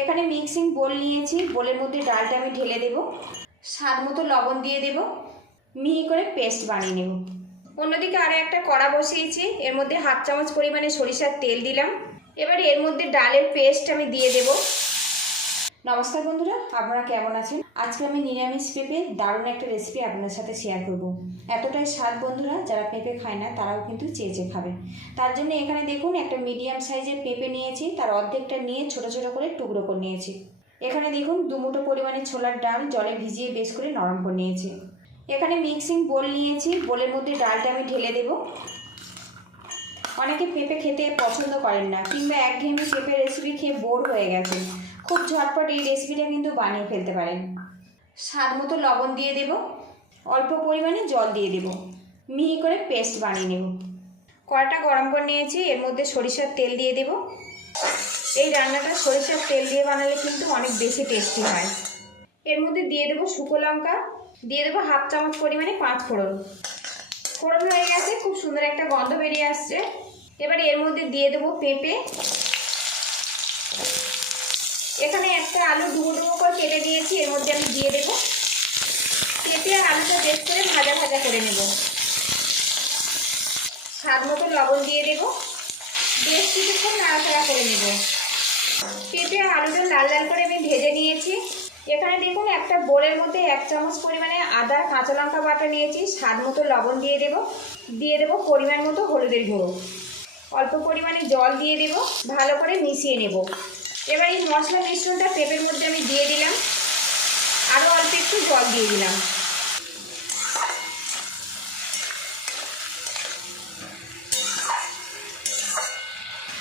এখানে mixing bowl নিয়েছি, বোলের মধ্যে ডালটা আমি ঢেলে দেব, স্বাদ মতো লবণ দিয়ে দেব, মিহি করে পেস্ট বানিয়ে নেব। অন্যদিকে আরও একটা কড়া বসিয়েছি, এর মধ্যে 1/2 চামচ পরিমাণে সরিষার তেল দিলাম। এবার এর মধ্যে ডালের পেস্ট আমি দিয়ে দেব। নমস্কার বন্ধুরা, আপনারা কেমন আছেন? আজকে আমি নিরামিষ পেঁপে দারুণ একটা রেসিপি আপনাদের সাথে শেয়ার করব। এতটাই স্বাদ বন্ধুরা, যারা পেঁপে খায় না তারাও কিন্তু চেয়ে খাবে। তার জন্য এখানে দেখুন একটা মিডিয়াম সাইজের পেঁপে নিয়েছি, তার অর্ধেকটা নিয়ে ছোট ছোট করে টুকরো করে নিয়েছি। এখানে দেখুন 2 মুঠো পরিমাণে ছোলার ডাল জলে ভিজিয়ে বেশ করে নরম করে নিয়েছি। এখানে মিক্সিং বোল নিয়েছি, বোলের মধ্যে ডালটা আমি ঢেলে দেব। অনেকে পেঁপে খেতে পছন্দ করেন না, কিংবা একঘেয়েমি পেঁপে রেসিপি খেয়ে বোর হয়ে গেছেন, খুব ঝটপট এই রেসিপিটা কিন্তু বানিয়ে ফেলতে পারেন। স্বাদ মতো লবণ দিয়ে দেব, অল্প পরিমাণে জল দিয়ে দেব, মিহি করে পেস্ট বানিয়ে নেব। কড়াটা গরম করে নিয়েছি, এর মধ্যে সরিষার তেল দিয়ে দেব। এই রান্নাটা সরিষার তেল দিয়ে বানালে কিন্তু অনেক বেশি টেস্টি হয়। এর মধ্যে দিয়ে দেবো শুকনো লঙ্কা, দিয়ে দেবো 1/2 চামচ পরিমাণে 5 ফোড়ন। ফোড়ন হয়ে গেছে, খুব সুন্দর একটা গন্ধ বেরিয়ে আসছে। এবারে এর মধ্যে দিয়ে দেবো পেঁপে। এখানে একটা আলু ডুবো ডুবো করে কেটে দিয়েছি, এর মধ্যে আমি দিয়ে দেবো। পেঁপে আর আলুটা বেশ করে ভাজা ভাজা করে নেব। স্বাদ মতো লবণ দিয়ে দেব, বেশ কিছুক্ষণ নাড়াচাড়া করে নেব। পেঁপে আর আলুটা লাল লাল করে আমি ভেজে নিয়েছি। এখানে দেখুন একটা বোলের মধ্যে 1 চামচ পরিমাণে আদা কাঁচা লঙ্কা বাটা নিয়েছি, স্বাদ মতো লবণ দিয়ে দেব পরিমাণ মতো হলুদের গুঁড়ো, অল্প পরিমাণে জল দিয়ে দেব, ভালো করে মিশিয়ে নেব। এবার এই মশলা মিশ্রণটা পেঁপের মধ্যে আমি দিয়ে দিলাম, আরও অল্প একটু জল দিয়ে দিলাম।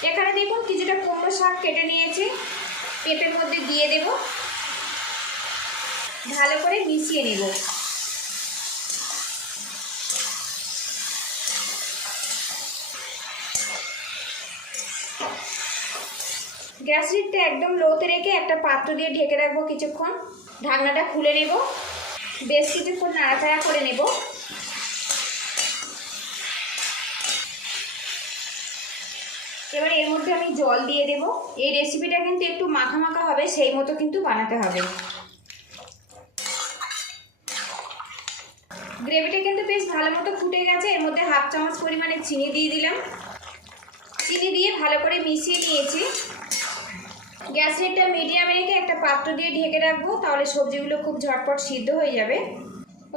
এখানে দেখুন কিছুটা কুমড়ো শাক কেটে নিয়েছি, পেঁপের মধ্যে দিয়ে দেব, ভালো করে মিশিয়ে নেব। গ্যাস হিটটা একদম লোতে রেখে একটা পাত্র দিয়ে ঢেকে রাখবো কিছুক্ষণ। ঢাকনাটা খুলে নেব, বেশ কিছুক্ষণ নাড়াচাড়া করে নেব। এবার এর মধ্যে আমি জল দিয়ে দেব। এই রেসিপিটা কিন্তু একটু মাখা মাখা হবে, সেই মতো কিন্তু বানাতে হবে। গ্রেভিটা কিন্তু বেশ ভালো মতো ফুটে গেছে, এর মধ্যে 1/2 চামচ পরিমাণে চিনি দিয়ে দিলাম। চিনি দিয়ে ভালো করে মিশিয়ে নিয়েছি। গ্যাস হিটটা মিডিয়ামে রেখে একটা পাত্র দিয়ে ঢেকে রাখবো, তাহলে সবজিগুলো খুব ঝটপট সিদ্ধ হয়ে যাবে।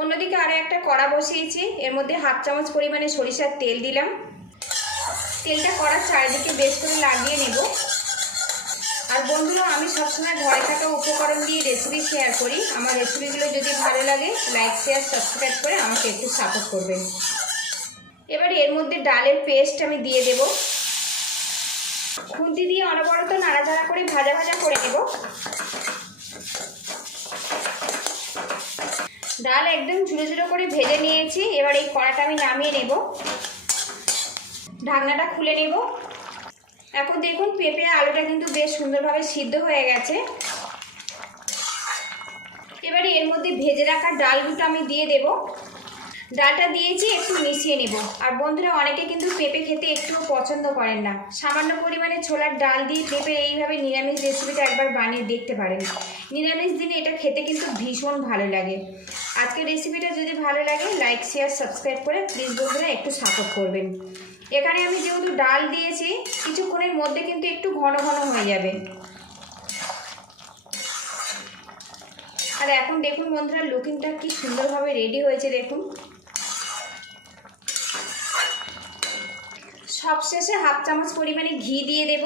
অন্যদিকে আরও একটা কড়া বসিয়েছি, এর মধ্যে 1/2 চামচ পরিমাণে সরিষার তেল দিলাম। তেলটা কড়ার চারিদিকে বেশ করে লাগিয়ে নেব। আর বন্ধুরা, আমি সবসময় ঘরে থাকা উপকরণ দিয়ে রেসিপি শেয়ার করি। আমার রেসিপিগুলো যদি ভালো লাগে লাইক শেয়ার সাবস্ক্রাইব করে আমাকে একটু সাপোর্ট করবেন। এবার এর মধ্যে ডালের পেস্ট আমি দিয়ে দেব। খুন্তি দিয়ে অনবরত নাড়াচাড়া করে ভাজা ভাজা করে নেব। ডাল একদম ঝুড়ো ঝুড়ো করে ভেজে নিয়েছি। এবার এই কড়াটা আমি নামিয়ে নেব, ঢাকনাটা খুলে নেব। এখন দেখুন পেঁপে আলুটা কিন্তু বেশ সুন্দরভাবে সিদ্ধ হয়ে গেছে। এবারে এর মধ্যে ভেজে রাখা ডালগুলো আমি দিয়ে দেব। ডালটা দিয়েছি, একটু মিশিয়ে নেব। আর বন্ধুরা, অনেকে কিন্তু পেঁপে খেতে একটুও পছন্দ করেন না, সামান্য পরিমাণে ছোলার ডাল দিয়ে পেঁপে এইভাবে নিরামিষ রেসিপিটা একবার বানিয়ে দেখতে পারেন। নিরামিষ দিনে এটা খেতে কিন্তু ভীষণ ভালো লাগে। আজকের রেসিপিটা যদি ভালো লাগে লাইক শেয়ার সাবস্ক্রাইব করে প্লিজ বন্ধুরা একটু সাপোর্ট করবেন। এখানে আমি যেহেতু ডাল দিয়েছি, কিছুক্ষণের মধ্যে কিন্তু একটু ঘন ঘন হয়ে যাবে। আর এখন দেখুন বন্ধুরা, লুকিংটা কি সুন্দরভাবে রেডি হয়েছে দেখুন। সবশেষে 1/2 চামচ পরিমাণে ঘি দিয়ে দেব।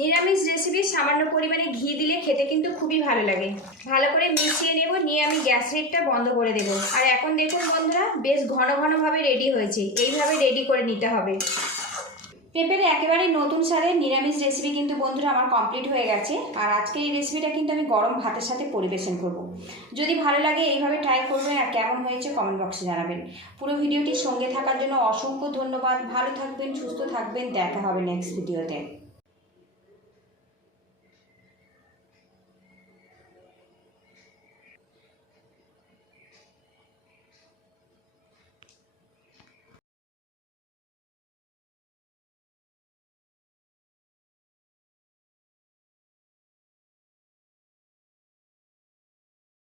নিরামিষ রেসিপি সামান্য পরিমাণে ঘি দিলে খেতে কিন্তু খুবই ভালো লাগে। ভালো করে মিশিয়ে নেব, নিয়ে আমি গ্যাস হিটটা বন্ধ করে দেব। আর এখন দেখুন বন্ধুরা, বেশ ঘন ঘনভাবে রেডি হয়েছে। এইভাবে রেডি করে নিতে হবে। পেঁপের একেবারে নতুন স্বাদের নিরামিষ রেসিপি কিন্তু বন্ধুরা আমার কমপ্লিট হয়ে গেছে। আর আজকে এই রেসিপিটা কিন্তু আমি গরম ভাতের সাথে পরিবেশন করব। যদি ভালো লাগে এইভাবে ট্রাই করবেন, আর কেমন হয়েছে কমেন্ট বক্সে জানাবেন। পুরো ভিডিওটির সঙ্গে থাকার জন্য অসংখ্য ধন্যবাদ। ভালো থাকবেন, সুস্থ থাকবেন, দেখা হবে নেক্সট ভিডিওতে।